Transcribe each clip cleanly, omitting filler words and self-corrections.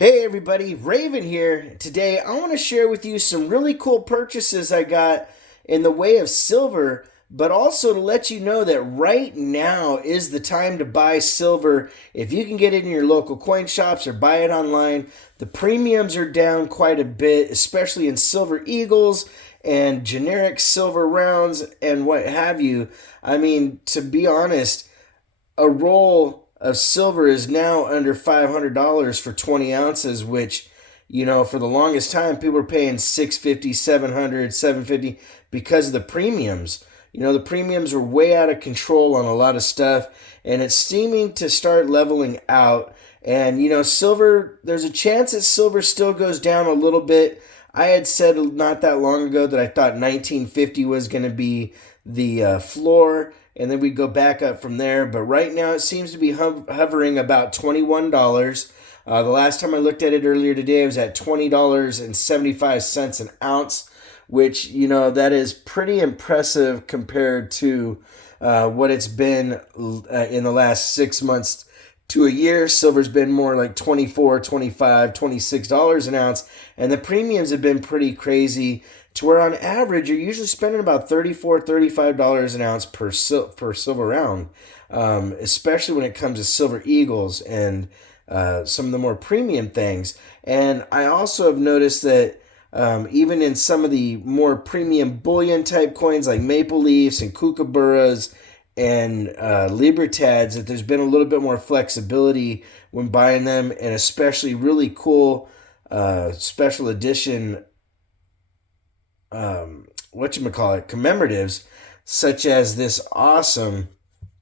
Hey everybody, Raven here. Today I want to share with you some really cool purchases I got in the way of silver, but also to let you know that right now is the time to buy silver. If you can get it in your local coin shops or buy it online, the premiums are down quite a bit, especially in silver eagles and generic silver rounds and what have you. I mean, to be honest, a roll of silver is now under $500 for 20 ounces, which, for the longest time, people were paying 650, 700, 750 because of the premiums. The premiums were way out of control on a lot of stuff, and it's seeming to start leveling out. And, silver, there's a chance that silver still goes down a little bit. I had said not that long ago that I thought 1950 was going to be the floor, and then we go back up from there. But right now it seems to be hovering about $21. The last time I looked at it earlier today, it was at $20.75 an ounce, which, that is pretty impressive compared to what it's been in the last 6 months to a year. Silver's been more like $24, $25, $26 an ounce, and the premiums have been pretty crazy to where on average you're usually spending about $34, $35 an ounce per silver round, especially when it comes to silver eagles and some of the more premium things. And I also have noticed that even in some of the more premium bullion type coins like maple leafs and kookaburras and libertads, that there's been a little bit more flexibility when buying them, and especially really cool special edition commemoratives, such as this awesome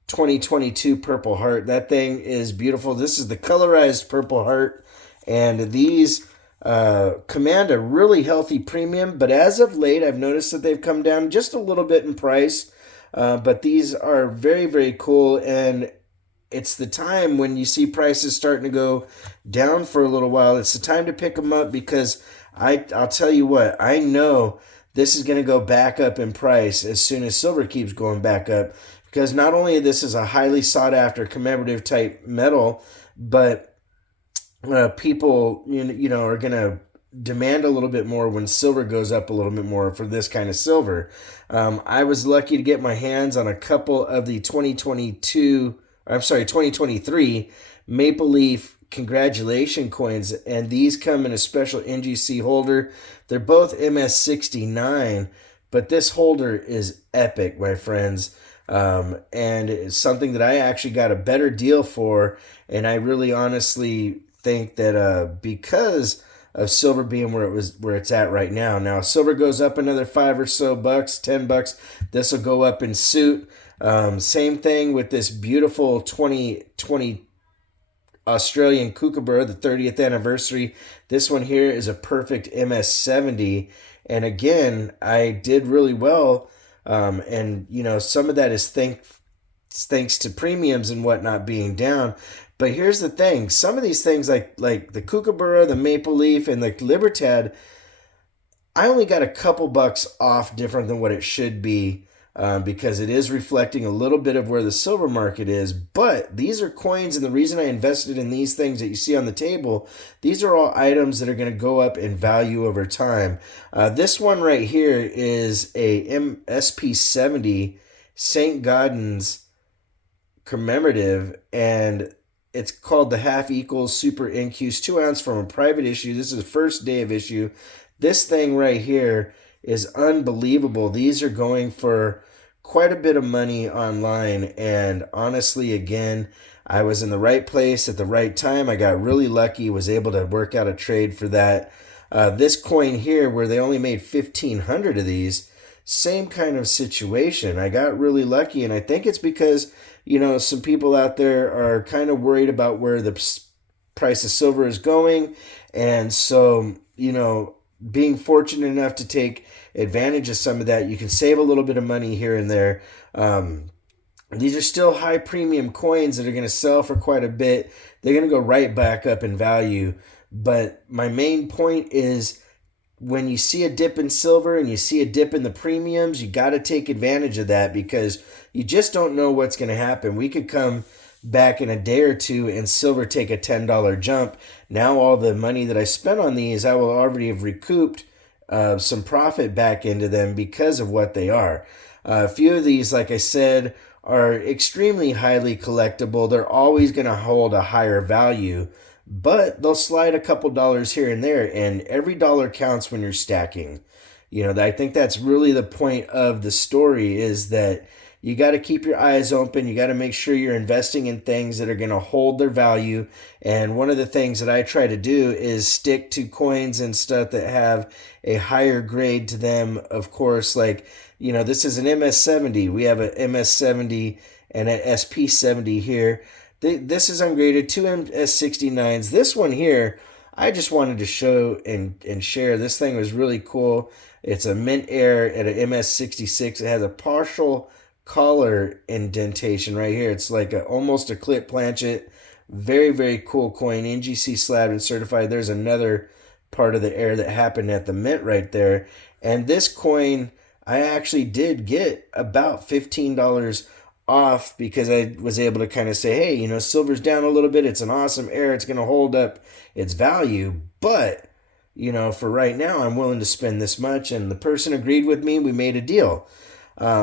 2022 Purple Heart. That thing is beautiful. This is the colorized Purple Heart, and these command a really healthy premium, but as of late I've noticed that they've come down just a little bit in price. But these are very, very cool, and it's the time when you see prices starting to go down for a little while. It's the time to pick them up, because I'll tell you what, I know this is going to go back up in price as soon as silver keeps going back up, because not only this is a highly sought after commemorative type metal, but people are going to demand a little bit more when silver goes up a little bit more for this kind of silver. I was lucky to get my hands on a couple of the 2023 Maple Leaf congratulation coins, and these come in a special NGC holder. They're both MS69, but this holder is epic, my friends. And it's something that I actually got a better deal for, and I really honestly think that because of silver being where it's at right now. Now, silver goes up another $5 or so, $10. This will go up in suit. Same thing with this beautiful 2020 Australian Kookaburra, the 30th anniversary. This one here is a perfect MS70, and again, I did really well. And some of that is thanks to premiums and whatnot being down. But here's the thing: some of these things, like the Kookaburra, the Maple Leaf, and the Libertad, I only got a couple bucks off different than what it should be, because it is reflecting a little bit of where the silver market is. But these are coins, and the reason I invested in these things that you see on the table, these are all items that are going to go up in value over time. This one right here is a SP70 St. Gaudens commemorative, and it's called the Half Equals Super Incuse 2 ounce from a private issue. This is the first day of issue. This thing right here is unbelievable. These are going for quite a bit of money online, and honestly, again, I was in the right place at the right time. I got really lucky, was able to work out a trade for that. This coin here, where they only made 1,500 of these, same kind of situation. I got really lucky, and I think it's because some people out there are kind of worried about where the price of silver is going, and so being fortunate enough to take advantage of some of that, you can save a little bit of money here and there. These are still high premium coins that are going to sell for quite a bit. They're going to go right back up in value. But my main point is, when you see a dip in silver and you see a dip in the premiums, you got to take advantage of that, because you just don't know what's going to happen. We could come back in a day or two and silver take a $10 jump, now all the money that I spent on these, I will already have recouped some profit back into them because of what they are. A few of these, like I said, are extremely highly collectible. They're always going to hold a higher value, but they'll slide a couple dollars here and there, and every dollar counts when you're stacking. I think that's really the point of the story, is that you got to keep your eyes open. You got to make sure you're investing in things that are going to hold their value. And one of the things that I try to do is stick to coins and stuff that have a higher grade to them. Of course, like, this is an MS70. We have an MS70 and an SP70 here. This is ungraded, two MS69s. This one here, I just wanted to show and share. This thing was really cool. It's a mint air at an MS66. It has a partial collar indentation right here. It's like almost a clip planchet. Very, very cool coin. NGC slabbed and certified. There's another part of the air that happened at the mint right there. And this coin, I actually did get about $15 off because I was able to kind of say, hey, silver's down a little bit. It's an awesome air. It's going to hold up its value. But, for right now, I'm willing to spend this much. And the person agreed with me. We made a deal.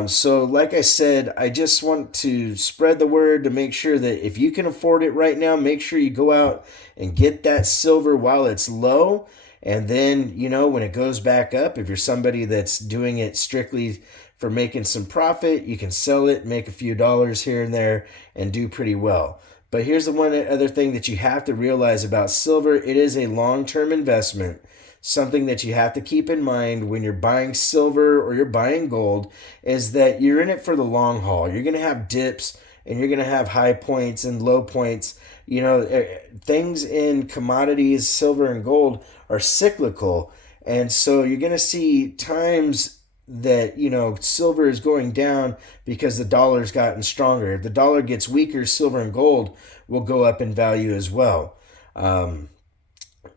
So like I said, I just want to spread the word to make sure that if you can afford it right now, make sure you go out and get that silver while it's low. And then, when it goes back up, if you're somebody that's doing it strictly for making some profit, you can sell it, make a few dollars here and there, and do pretty well. But here's the one other thing that you have to realize about silver. It is a long-term investment. Something that you have to keep in mind when you're buying silver or you're buying gold is that you're in it for the long haul. You're going to have dips and you're going to have high points and low points. Things in commodities, silver and gold, are cyclical. And so you're going to see times that, silver is going down because the dollar's gotten stronger. If the dollar gets weaker, silver and gold will go up in value as well.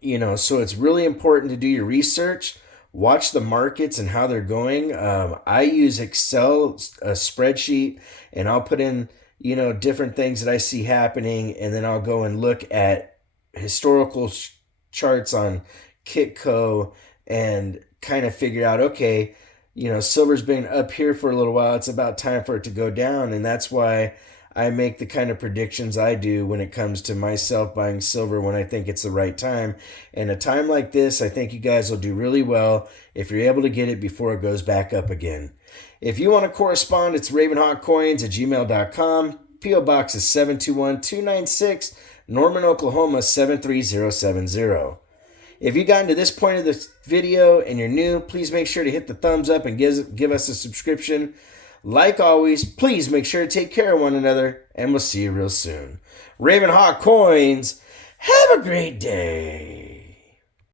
So it's really important to do your research, watch the markets and how they're going. I use Excel, a spreadsheet, and I'll put in, different things that I see happening, and then I'll go and look at historical charts on Kitco and kind of figure out, okay, silver's been up here for a little while. It's about time for it to go down, and that's why I make the kind of predictions I do when it comes to myself buying silver when I think it's the right time. And a time like this, I think you guys will do really well if you're able to get it before it goes back up again. If you want to correspond, it's RavenHawkCoins@gmail.com. P.O. Box is 721-296, Norman, Oklahoma 73070. If you got into this point of this video and you're new, please make sure to hit the thumbs up and give us a subscription. Like always, please make sure to take care of one another, and we'll see you real soon. RavenHawk Coins, have a great day.